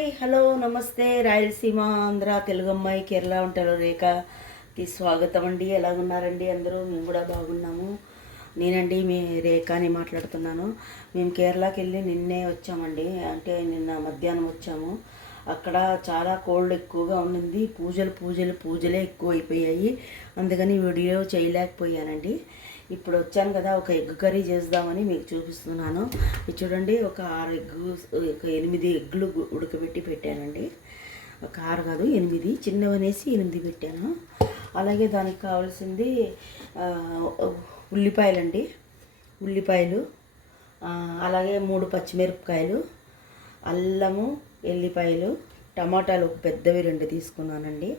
Hi hello నమస్తే రాయలసీమ ఆంధ్ర తెలుగు అమ్మాయి కేరళ వంటల రేఖకి స్వాగతం అండి. ఎలాగున్నారండి అందరూ? మేము కూడా బాగున్నాము. నేనండి మీ రేఖని మాట్లాడుతున్నాను. మేము కేరళకి వెళ్ళి నిన్నే వచ్చామండి. అంటే నిన్న మధ్యాహ్నం వచ్చాము. అక్కడ చాలా కోల్డ్ ఎక్కువగా ఉండింది. పూజలే ఎక్కువ అయిపోయాయి. అందుకని వీడియో చేయలేకపోయానండి. ఇప్పుడు వచ్చాను కదా, ఒక ఎగ్ కర్రీ చేద్దామని మీకు చూపిస్తున్నాను. ఇది చూడండి, ఒక 8 ఎగ్గులు ఉడకబెట్టి పెట్టానండి. ఒక 6 కాదు 8, చిన్నవనేసి 8 పెట్టాను. అలాగే దానికి కావాల్సింది ఉల్లిపాయలండి, ఉల్లిపాయలు, అలాగే 3 పచ్చిమిరపకాయలు, అల్లము, ఎల్లిపాయలు, టమాటాలు ఒక పెద్దవి 2 తీసుకున్నానండి.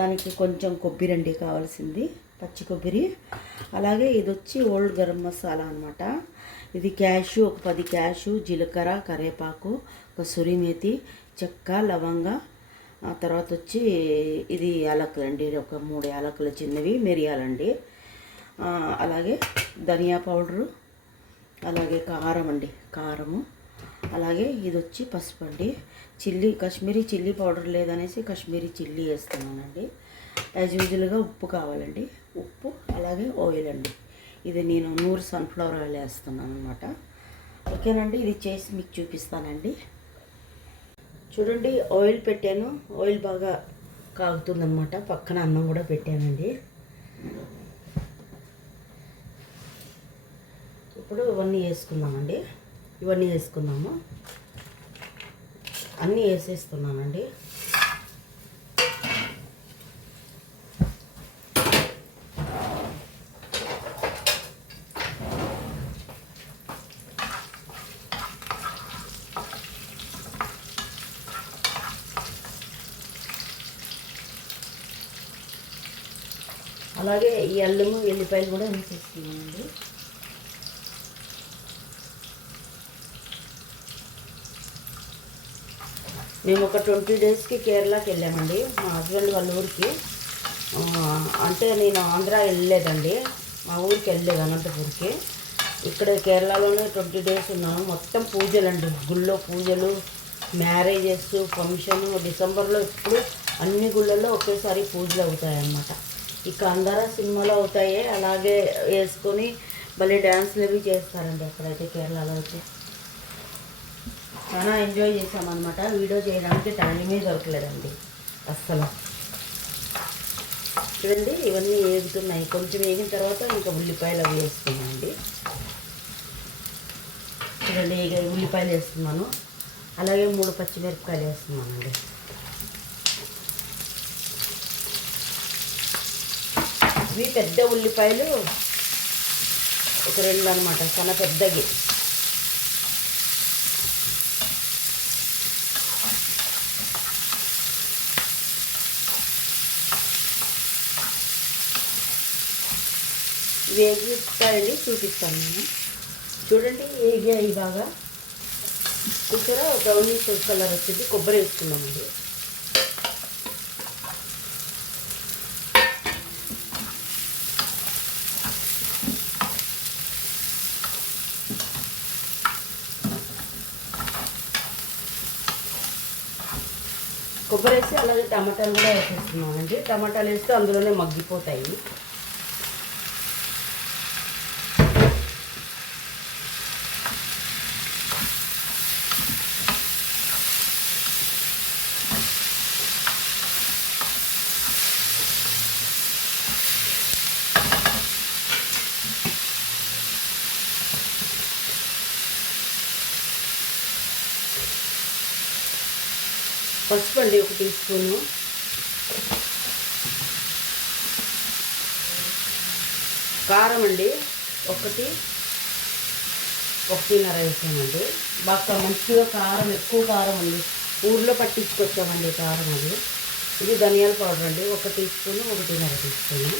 దానికి కొంచెం కొబ్బరి అండి కావాల్సింది, పచ్చి కొబ్బరి. అలాగే ఇది వచ్చి ఓల్డ్ గరం మసాలా అనమాట. ఇది క్యాషు, ఒక 10 క్యాషు, జీలకర్ర, కరివేపాకు, కసూరి మేతి, చెక్క, లవంగ, తర్వాత వచ్చి ఇది యాలకులండి, ఒక 3 యాలకులు చిన్నవి, మిరియాలండి. అలాగే ధనియా పౌడరు, అలాగే కారం అండి, కారము. అలాగే ఇది వచ్చి పసుపు అండి. కాశ్మీరీ చిల్లీ పౌడర్ లేదనేసి కాశ్మీరీ చిల్లీ వేస్తున్నానండి. యాజ్ యూజువల్గా ఉప్పు కావాలండి, ఉప్పు. అలాగే ఆయిల్ అండి. ఇది నేను 100 సన్ఫ్లవర్ ఆయిల్ వేస్తున్నాను అనమాట. ఓకేనండి, ఇది చేసి మీకు చూపిస్తానండి. చూడండి, ఆయిల్ పెట్టాను. ఆయిల్ బాగా కాగుతుందన్నమాట. పక్కన అన్నం కూడా పెట్టానండి. ఇప్పుడు ఇవన్నీ వేసుకుందామండి. ఇవన్నీ వేసుకుందాము. అన్నీ వేసేస్తున్నానండి. అలాగే ఈ అల్లము, ఎల్లిపాయలు కూడా వేసేస్తున్నానండి. మేము ఒక 20 డేస్కి కేరళకి వెళ్ళామండి, మా హస్బెండ్ వాళ్ళ ఊరికి. అంటే నేను ఆంధ్ర వెళ్ళలేదండి, మా ఊరికి వెళ్ళలేదు, అనంతపూర్కి. ఇక్కడ కేరళలోనే 20 డేస్ ఉన్నాము. మొత్తం పూజలండి, గుళ్ళో పూజలు, మ్యారేజెస్, ఫంక్షన్. డిసెంబర్లో ఇప్పుడు అన్ని గుళ్ళల్లో ఒకేసారి పూజలు అవుతాయన్నమాట. ఇక అందరూ సినిమాలో అవుతాయి, అలాగే వేసుకొని భలే డ్యాన్స్లు అవి చేస్తారండి అక్కడైతే, కేరళలో అయితే. చాలా ఎంజాయ్ చేసామన్నమాట. వీడియో చేయడానికి టైమే దొరకలేదండి అస్సలు. చూడండి, ఇవన్నీ వేగుతున్నాయి. కొంచెం వేగిన తర్వాత ఇంకా ఉల్లిపాయలు అవి వేస్తున్నాయండి. చూడండి, ఉల్లిపాయలు వేస్తున్నాను. అలాగే 3 పచ్చిమిరపకాయలు వేస్తున్నానండి. ఇవి పెద్ద ఉల్లిపాయలు ఒక 2 అనమాట, చాలా పెద్దవి. వేగిస్తాయండి, చూపిస్తాను నేను. చూడండి, వేగాయి బాగా. చూసారా, బ్రౌనిష్ కలర్ వచ్చింది. కొబ్బరి వేసుకున్నామండి. కొబ్బరి వేసి అలాగే టమాటాలు కూడా వేసేస్తున్నామండి. టమాటాలు వేస్తే అందులోనే మగ్గిపోతాయి. పసుపు అండి, 1 టీ స్పూను. కారం అండి, 1.5 వేసానండి. బాగా మంచిగా కారం, ఎక్కువ కారం అండి. ఊర్లో పట్టించుకొచ్చామండి కారం అది. ఇది ధనియాల పౌడర్ అండి, 1 టీ స్పూను, 1.5 టీ స్పూను.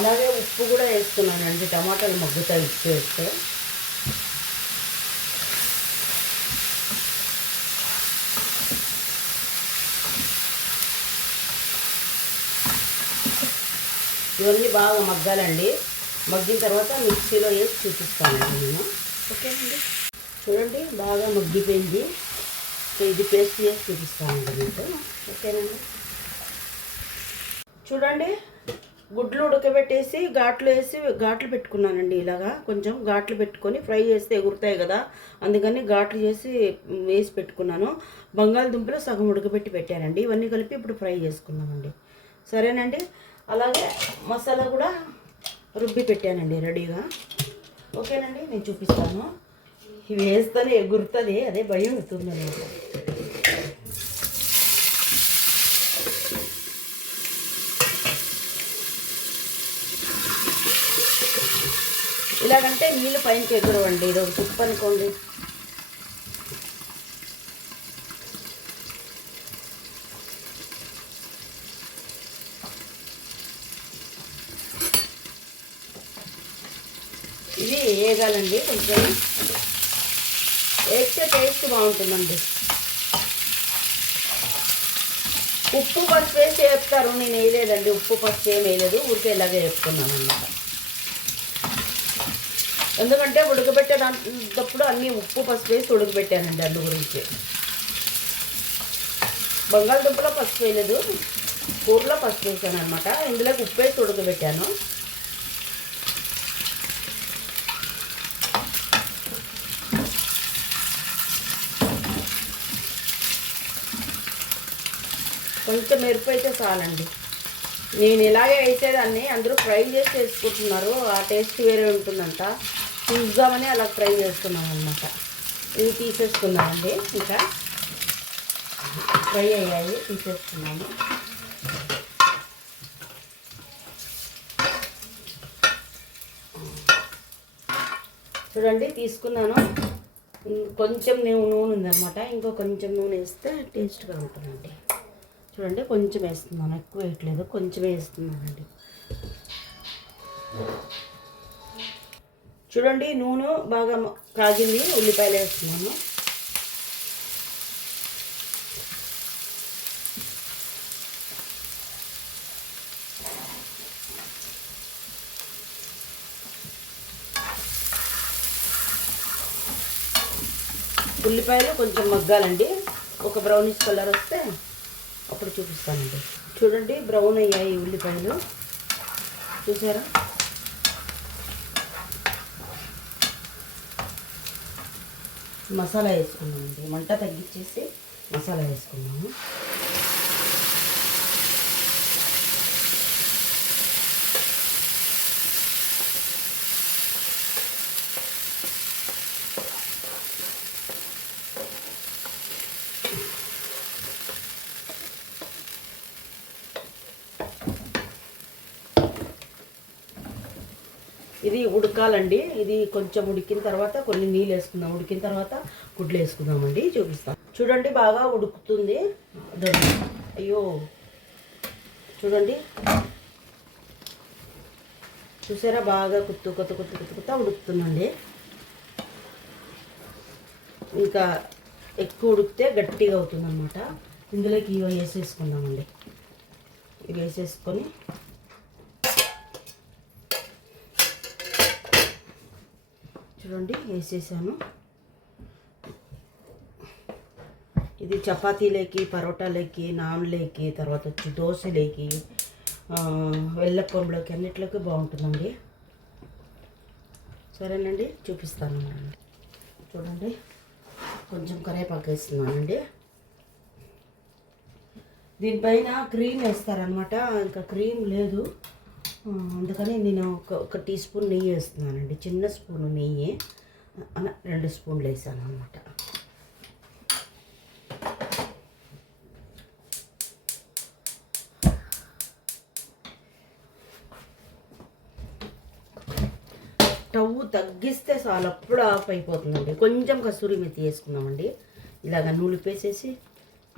అలాగే ఉప్పు కూడా వేస్తున్నానండి, టమాటాలు మగ్గుతాయి ఉప్పు వేస్తే. ఇవన్నీ బాగా మగ్గాలండి. మగ్గిన తర్వాత మిక్సీలో వేసి చూపిస్తానండి నేను. ఓకేనండి, చూడండి బాగా మగ్గిపోయింది. సో ఇది పేస్ట్ చేసి చూపిస్తానండి మీకు. ఓకేనండి. చూడండి గుడ్లు ఉడకబెట్టేసి ఘాట్లు పెట్టుకున్నానండి. ఇలాగా కొంచెం ఘాట్లు పెట్టుకొని ఫ్రై చేస్తే ఎగురుతాయి కదా, అందుకని ఘాట్లు చేసి వేసి పెట్టుకున్నాను. బంగాళదుంపలు సగం ఉడకబెట్టి పెట్టానండి. ఇవన్నీ కలిపి ఇప్పుడు ఫ్రై చేసుకున్నామండి. సరేనండి. అలాగే మసాలా కూడా రుబ్బి పెట్టానండి రెడీగా. ఓకేనండి, నేను చూపిస్తాను. ఇవి వేస్తేనే ఎగురుతుంది, అదే భయం అవుతుంది అనమాట. ఇలాగంటే నీళ్ళు పైనకి ఎగురవండి. ఇది ఒక టిప్ అనుకోండి. ఇది వేగాలండి. కొంచెం వేస్తే టేస్ట్ బాగుంటుందండి. ఉప్పు పసుపు వేసి వేపుతారు, నేను వేయలేదండి. ఉప్పు పసుపు ఏం వేయలేదు, ఊరికే ఇలాగే వేపుకున్నాను అన్నమాట. ఎందుకంటే ఉడకబెట్టేటప్పుడు అన్నీ ఉప్పు పసుపు వేసి ఉడకబెట్టానండి, అందు గురించి. బంగాళదుంపలో పసుపు వేయలేదు, కూరలో పసుపు వేసాను అనమాట. ఇందులోకి ఉప్పు వేసి ఉడకబెట్టాను. కొంచెం మెరుపు అయితే చాలండి. నేను ఇలాగే వేసేదాన్ని, అందరూ ఫ్రై చేసి వేసుకుంటున్నారు. ఆ టేస్ట్ వేరే ఉంటుందంట, చూద్దామని అలా ఫ్రై చేస్తున్నాను అనమాట. ఇవి తీసేసుకున్నానండి. ఇంకా ఫ్రై అయ్యాయి, తీసేసుకున్నాను. చూడండి తీసుకున్నాను. కొంచెం నూనె ఉందన్నమాట, ఇంకో కొంచెం నూనె వేస్తే టేస్ట్గా ఉంటుందండి. చూడండి కొంచెం వేస్తున్నాను, ఎక్కువ వేయట్లేదు, కొంచెం వేస్తున్నానండి. చూడండి నూనె బాగా కాగింది, ఉల్లిపాయలు వేస్తున్నాను. ఉల్లిపాయలు కొంచెం మగ్గాలండి, ఒక బ్రౌనిష్ కలర్ వస్తే అప్పుడు చూపిస్తానండి. చూడండి బ్రౌన్ అయ్యాయి ఉల్లిపాయలు, చూసారా? మసాలా వేసుకున్నామండి, మంట తగ్గించేసి మసాలా వేసుకున్నాము. ఇది ఉడకాలండి. ఇది కొంచెం ఉడికిన తర్వాత కొన్ని నీళ్ళు వేసుకుందాం, ఉడికిన తర్వాత గుడ్లు వేసుకుందామండి, చూపిస్తాం. చూడండి బాగా ఉడుకుతుంది. అయ్యో చూడండి, చూసారా? బాగా కొత్త ఉడుకుతుందండి. ఇంకా ఎక్కువ ఉడికితే గట్టిగా అవుతుంది అనమాట. ఇందులోకి ఇవి వేసేసుకుందామండి. ఇవి వేసేసుకొని చూడండి వేసేసాను. ఇది చపాతీలేకి, పరోటాలేకి, నాన్లేకి, తర్వాత వచ్చి దోశలేకి, వెల్లప్పంలోకి అన్నిట్లోకి బాగుంటుందండి. సరేనండి, చూపిస్తాను. చూడండి కొంచెం కరివేపాకు వేస్తున్నానండి. దీనిపైన క్రీమ్ వేస్తారనమాట, ఇంకా క్రీమ్ లేదు, అందుకని నేను ఒక టీ స్పూన్ నెయ్యి వేస్తున్నానండి. చిన్న స్పూను నెయ్యి, 2 స్పూన్లు వేసాను అనమాట. స్టవ్ తగ్గిస్తే చాలు, అప్పుడు ఆఫ్ అయిపోతుందండి. కొంచెం కస్తూరి మెత్తి వేసుకున్నామండి, ఇలాగ నూలిపేసేసి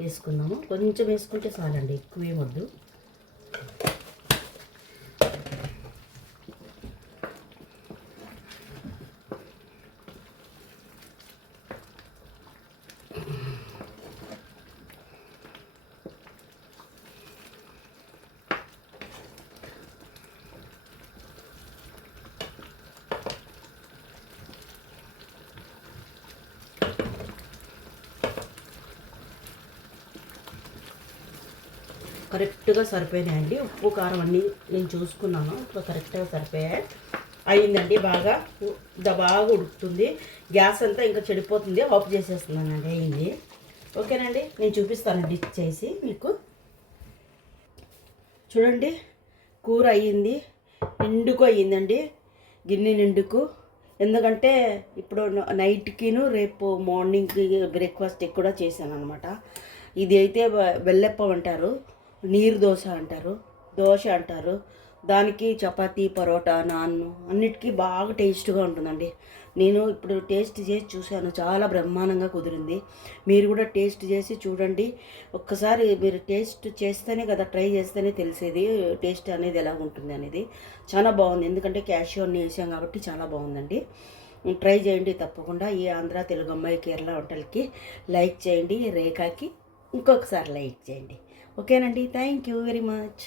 వేసుకున్నాము. కొంచెం వేసుకుంటే చాలండి, ఎక్కువ వద్దు. కరెక్ట్గా సరిపోయినాయండి. ఉప్పు కారం అన్నీ నేను చూసుకున్నాను, ఇప్పుడు కరెక్ట్గా సరిపోయాయి. అయిందండి, బాగా ఉడుకుతుంది. గ్యాస్ అంతా ఇంకా చెడిపోతుంది, ఆఫ్ చేసేస్తున్నానండి. అయింది. ఓకేనండి, నేను చూపిస్తాను డిష్ చేసి మీకు. చూడండి, కూర అయ్యింది, నిండుకు అయ్యిందండి, గిన్నె నిండుకు. ఎందుకంటే ఇప్పుడు నైట్కిను రేపు మార్నింగ్కి బ్రేక్ఫాస్ట్కి కూడా చేశాను అనమాట. ఇది అయితే బెల్లప్పం అంటారు, నీరు దోశ అంటారు, దోశ అంటారు. దానికి చపాతీ, పరోటా, నాన్ అన్నిటికీ బాగా టేస్ట్గా ఉంటుందండి. నేను ఇప్పుడు టేస్ట్ చేసి చూశాను, చాలా బ్రహ్మాండంగా కుదిరింది. మీరు కూడా టేస్ట్ చేసి చూడండి. ఒక్కసారి మీరు టేస్ట్ చేస్తేనే కదా, ట్రై చేస్తేనే తెలిసేది టేస్ట్ అనేది ఎలా ఉంటుంది అనేది. చాలా బాగుంది, ఎందుకంటే క్యాషియో అన్ని వేసాం కాబట్టి చాలా బాగుందండి. ట్రై చేయండి తప్పకుండా. ఈ ఆంధ్ర తెలుగు అమ్మాయి కేరళ వంటలకి లైక్ చేయండి, రేఖకి ఇంకొకసారి లైక్ చేయండి. ఓకేనండి, థ్యాంక్ యూ వెరీ మచ్.